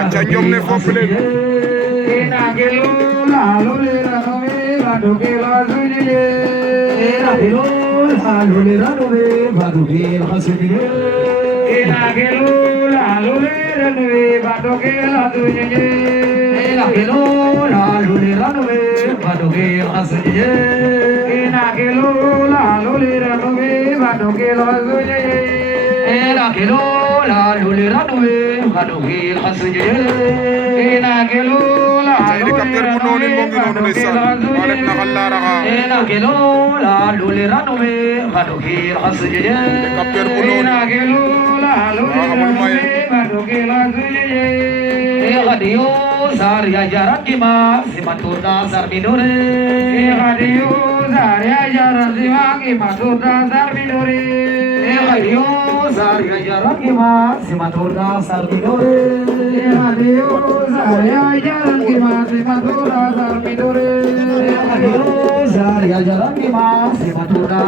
aca ñoom ne foofu leen helicoptère bu noonu moo ngi noonu ndeysaan walet na xalla raxa helicoptère bu noonu waa amul maye Radio Zarya Jarakima Simaturda Sarbidore Radio Zarya Jarakima Simaturda Sarbidore Radio Zarya Jarakima Simaturda Sarbidore Radio Zarya Jarakima Simaturda Sarbidore Radio Zarya Jarakima Simaturda